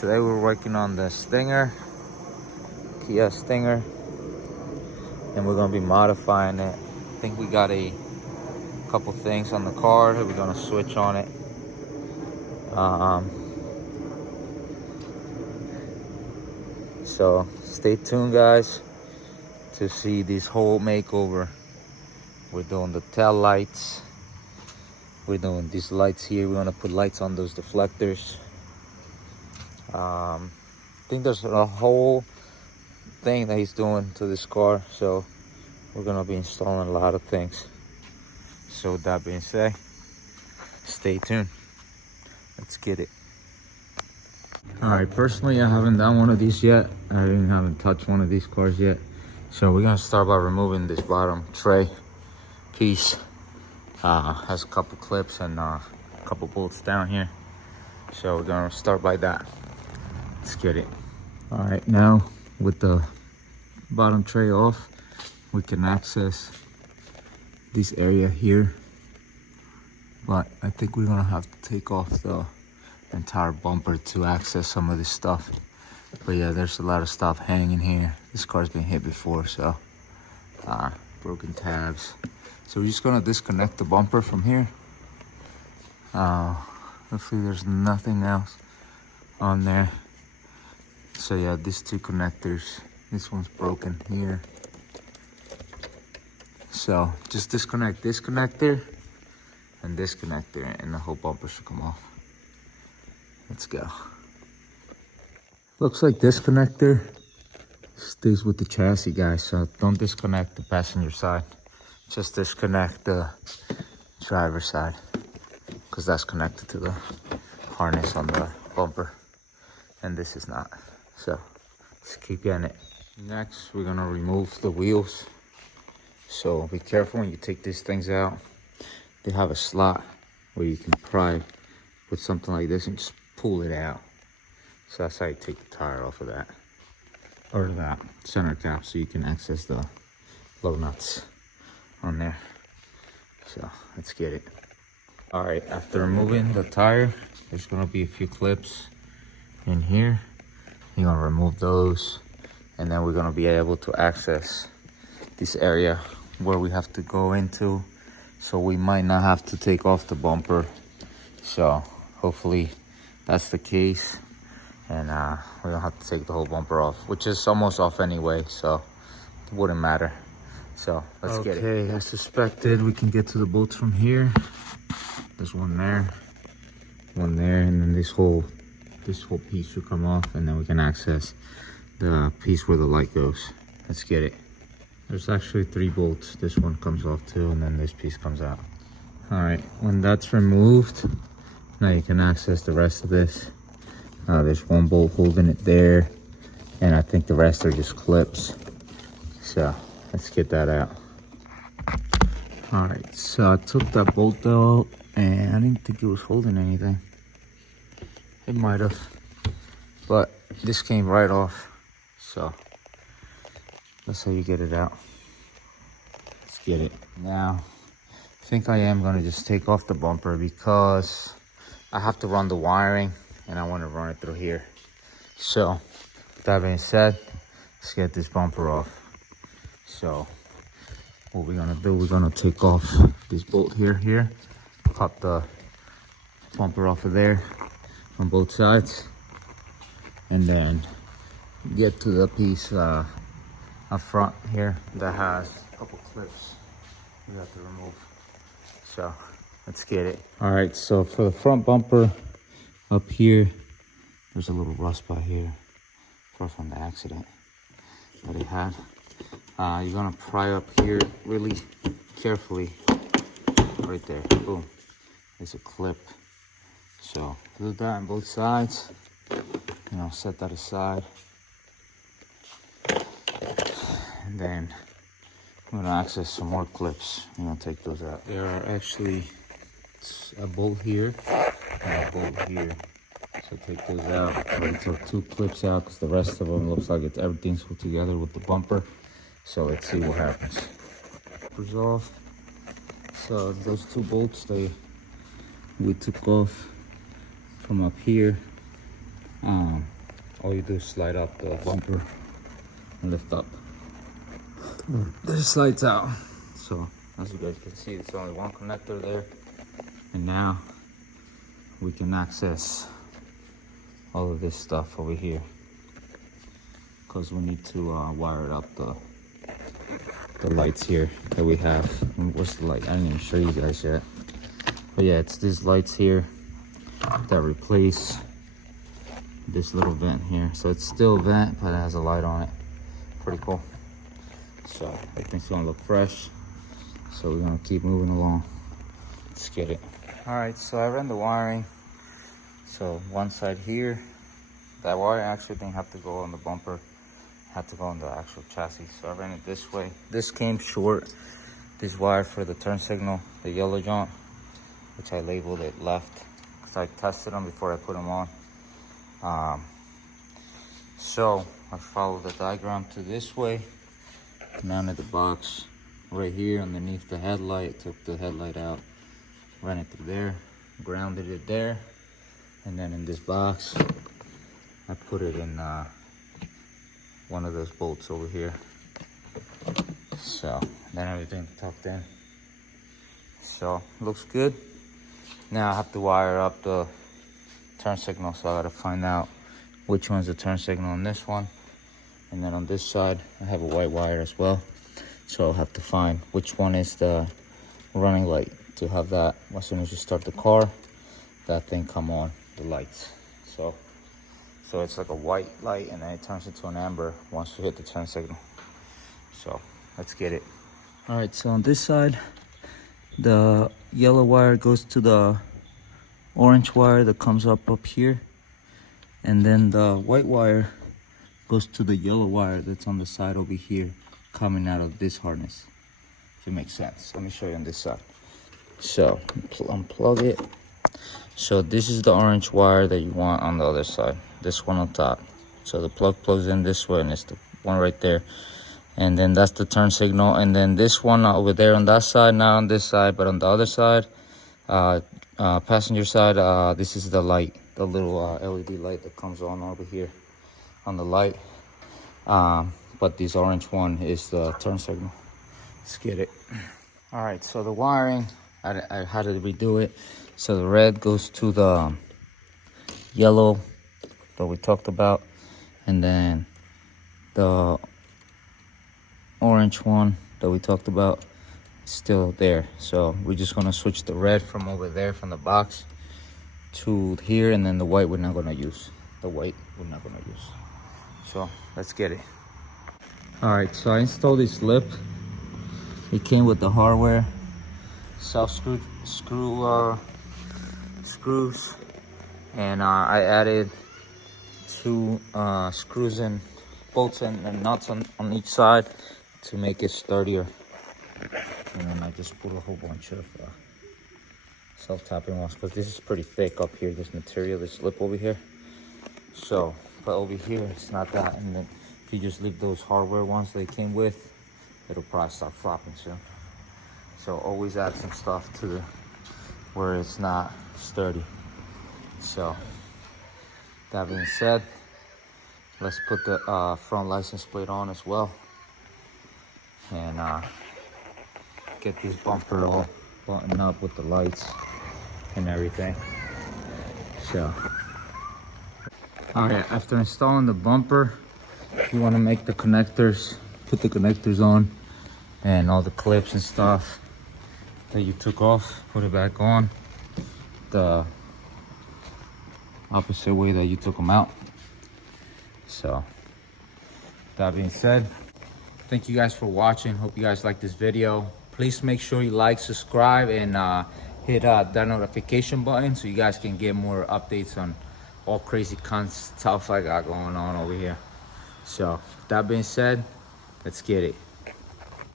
Today we're working on the Stinger, Kia Stinger, and we're gonna be modifying it. I think we got a couple things on the car that we're gonna switch on it. So stay tuned, guys, to see this whole makeover. We're doing the tail lights. We're doing these lights here. We're gonna put lights on those deflectors. I think there's a whole thing that he's doing to this car, so we're gonna be installing a lot of things. So with that being said, stay tuned. Let's get it. All right, personally, I haven't done one of these yet. I haven't touched one of these cars yet. So we're gonna start by removing this bottom tray piece. Has a couple clips and a couple bolts down here. So we're gonna start by that. Let's get it. All right, now with the bottom tray off, we can access this area here. But I think we're gonna have to take off the entire bumper to access some of this stuff. But yeah, there's a lot of stuff hanging here. This car's been hit before, so broken tabs. So we're just gonna disconnect the bumper from here. Hopefully there's nothing else on there. So yeah, these two connectors, this one's broken here. So just disconnect this connector and this connector, and the whole bumper should come off. Let's go. Looks like this connector stays with the chassis, guys, so don't disconnect the passenger side. Just disconnect the driver's side, because that's connected to the harness on the bumper, and this is not. So let's keep getting it. Next, we're gonna remove the wheels. So be careful when you take these things out. They have a slot where you can pry with something like this and just pull it out. So that's how you take the tire off of that, or that center cap, so you can access the low nuts on there. So let's get it. All right, after removing the tire, there's gonna be a few clips in here. You're gonna remove those, and then we're gonna be able to access this area where we have to go into. So we might not have to take off the bumper. So hopefully that's the case, and we don't have to take the whole bumper off, which is almost off anyway, so it wouldn't matter. So let's get it. Okay, as suspected, we can get to the bolts from here. There's one there, and then this whole piece should come off, and then we can access the piece where the light goes. Let's get it. There's actually 3 bolts. This one comes off too, and then this piece comes out. All right, when that's removed, now you can access the rest of this. There's 1 bolt holding it there, and I think the rest are just clips. So let's get that out. All right, so I took that bolt out, and I didn't think it was holding anything. It might have, but this came right off. So that's how you get it out. Let's get it. Now, I think I am gonna just take off the bumper because I have to run the wiring, and I want to run it through here. So with that being said, let's get this bumper off. So what we're gonna do, we're gonna take off this bolt here, cut the bumper off of there on both sides, and then get to the piece up front here that has a couple clips we have to remove. So let's get it. All right, so for the front bumper up here, there's a little rust spot here from the accident that it had. You're gonna pry up here really carefully. Right there, boom. There's a clip. So do that on both sides. You know, set that aside. And then I'm gonna access some more clips. I'm gonna take those out. There are actually a bolt here and a bolt here. So take those out. I'm gonna take 2 clips out because the rest of them looks like everything's put together with the bumper. So let's see what happens. Bumper's off. So those 2 bolts we took off from up here. all you do is slide out the bumper and lift up. This slides out. So as you guys can see, there's only one connector there, and now we can access all of this stuff over here because we need to wire up the lights here that we have. What's the light? I didn't even show you guys yet, but yeah, it's these lights here that replace this little vent here. So it's still a vent, but it has a light on it. Pretty cool. So I think it's gonna look fresh. So we're gonna keep moving along. Let's get it. All right, so I ran the wiring. So one side here, that wire actually didn't have to go on the bumper, had to go on the actual chassis. So I ran it this way. This came short, this wire for the turn signal, the yellow joint, which I labeled it left, because I tested them before I put them on. So I followed the diagram to this way, mounted the box right here underneath the headlight, took the headlight out, ran it through there, grounded it there, and then in this box I put it in one of those bolts over here. So then everything tucked in. So looks good. Now I have to wire up the turn signal, so I gotta find out which one's the turn signal on this one, and then on this side I have a white wire as well, so I'll have to find which one is the running light to have that as soon as you start the car, that thing come on, the lights. So it's like a white light and then it turns into an amber once you hit the turn signal. So let's get it. All right, so on this side the yellow wire goes to the orange wire that comes up here, and then the white wire goes to the yellow wire that's on the side over here, coming out of this harness, if it makes sense. Let me show you on this side. So unplug it. So this is the orange wire that you want on the other side, this one on top. So the plug plugs in this way, and it's the one right there, and then that's the turn signal. And then this one over there on that side, not on this side but on the other side, passenger side, this is the light, the little LED light that comes on over here on the light, but this orange one is the turn signal. Let's get it. All right, so the wiring, I had to redo it. So the red goes to the yellow that we talked about, and then the orange one that we talked about is still there. So we're just gonna switch the red from over there from the box to here, and then the white we're not gonna use. So let's get it. All right, so I installed this lip. It came with the hardware, self-screw screws, and I added 2 screws and bolts and nuts on each side to make it sturdier. And then I just put a whole bunch of self-tapping ones, because this is pretty thick up here, this material, this lip over here. So, but over here it's not that. And then if you just leave those hardware ones they came with, it'll probably start flopping soon. So always add some stuff to the where it's not sturdy. So that being said, let's put the front license plate on as well, and get this bumper all buttoned up with the lights and everything. So all right, after installing the bumper, you want to make the connectors, put the connectors on and all the clips and stuff that you took off, put it back on the opposite way that you took them out. So that being said, thank you guys for watching. Hope you guys like this video. Please make sure you like, subscribe, and hit that notification button so you guys can get more updates on all crazy stuff I got going on over here. So that being said, let's get it.